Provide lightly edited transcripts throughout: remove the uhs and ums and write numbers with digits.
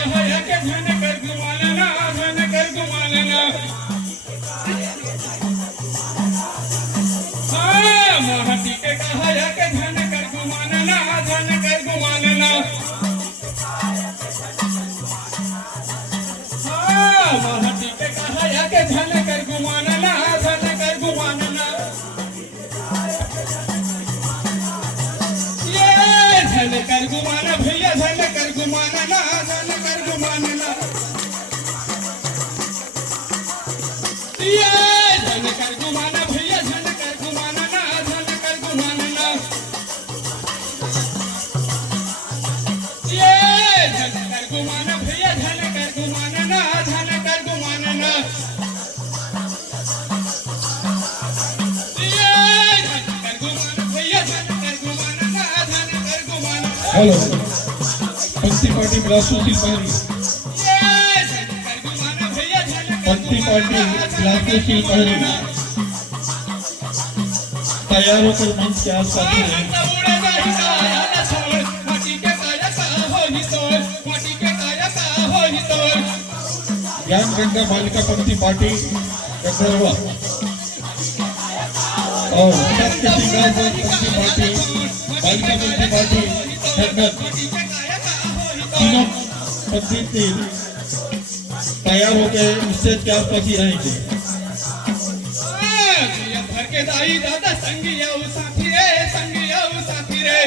कहा के धन कर गुमानना धन कर गुमानना महती के कहा के धन कर गुमानना धन कर गुमानना महती के कहा के धन कर गुमानना धन कर गुमानना ये धन कर गुमाना भैया धन कर गुमानना धन कर गुमानना ये धन कर गुमाना भैया धन कर गुमानना धन कर गुमानना ये धन कर गुमाना भैया धन कर गुमानना धन कर गुमानना ये धन कर गुमाना भैया धन कर गुमानना धन कर गुमानना हेलो पंक्ति पार्टी बिलासपुर सिलपहरी पंक्ति पार्टी बिलासपुर सिलपहरी तैयार होकर मंच के आसपास हैं ज्ञान गंगा बालिका पंक्ति पार्टी गंधर्वा और सत्य सिंगार पंक्ति पार्टी बालिका पंक्ति पार्टी धनगर तीनों पंक्ति तैयार होकर स्टेज के आसपास ही रहेंगे। भर के दाई दादा संगिया साथी रे संगिया साथी रे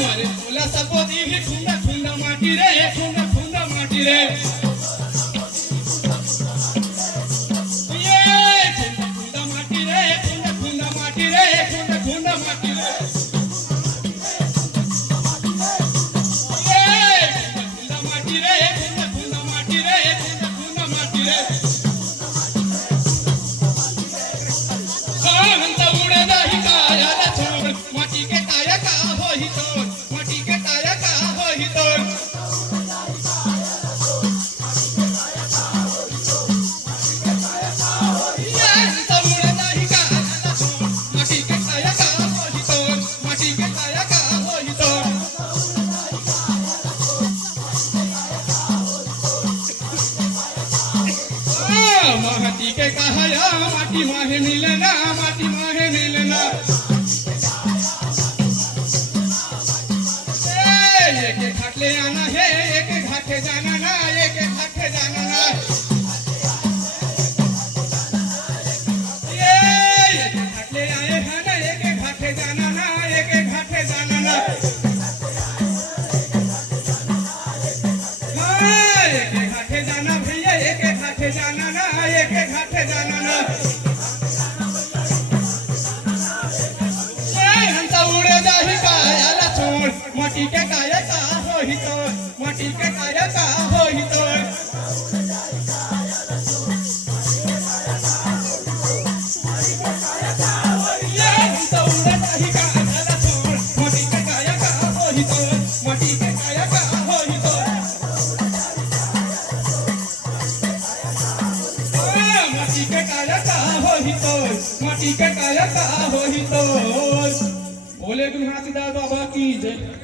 मारे बोला सपोदी ही खुंदा खुंदा माटी रे खुंदा खुंदा माटी रे ये खुंदा खुंदा माटी रे खुंदा खुंदा माटी रे खुंदा खुंदा माटी रे ये खुंदा माटी रे खुंदा खुंदा माटी रे खुंदा खुंदा माटी रे हंता उड़दा ही काया ला छोड़ माटी के काया का हो ही तोड़ माटी के काया का हो ही तोड़ ये हंता उड़दा ही काया ला छोड़ माटी के काया का हो ही तोड़ माटी के काया का हो ही तोड़ महती के कहाया माटी माहे मिलना माटी माहे मिलना एक घाट ले आना है एक घाटे जाना ना एक घाटे जाना ना ये एक घाट ले आए हैं ना एक घाटे जाना ना एक घाटे जाना ना एक घाटे जाना भैया एक घाटे जाना ना एक घाटे जाना ना हंसा उड़े दाही काया ला छोड़ माटी के काया का हो ही तोड़ माटी के काया का हो ही तोड़ ये हंसा उड़े दाही काया ला छोड़ माटी के काया का हो ही तोड़ माटी के काया का हो ही तोड़ माटी के काया का हो ही तोड़ माटी के काया का हो ही तोड़ बोले गुरु घासीदास बाबा की जय।